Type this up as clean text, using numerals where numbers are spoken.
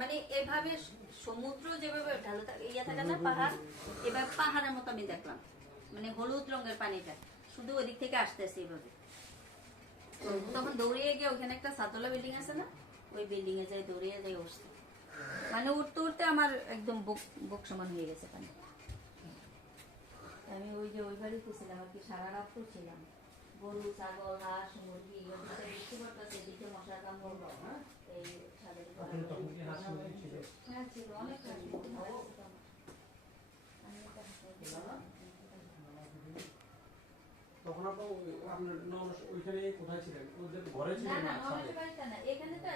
মানে এভাবে সমুদ্র যেভাবে ঢালু থাকে ইয়া থাকে না পাহাড়, এবার পাহাড়ের মতো আমি দেখলাম, মানে হলুদ রঙের পানিটা শুধু ওদিক থেকে আসতেছে এভাবে। তখন দৌড়িয়ে গিয়ে ওখানে একটা সাততলা বিল্ডিং আছে না, ওই বিল্ডিং এ যাই দৌড়িয়ে যাই উঠছে, মানে উঠতে উঠতে আমার একদম বুক সমান হয়ে গেছে পানি। আমি ওই যে ওই বাড়িতে ছিলাম আর কি, সারা রাত তো ছিলাম, গরু ছাগল হাঁস মুরগি দেখতে পারতেছে, দিকে মশার কামড়, এই ছাদের হ্যাঁ ছিল অনেক তখন আপনার ওইখানে কোথায় ছিলেন? ওদের ঘরে ছিলেন? না না, বাড়িতে না, এখানে তো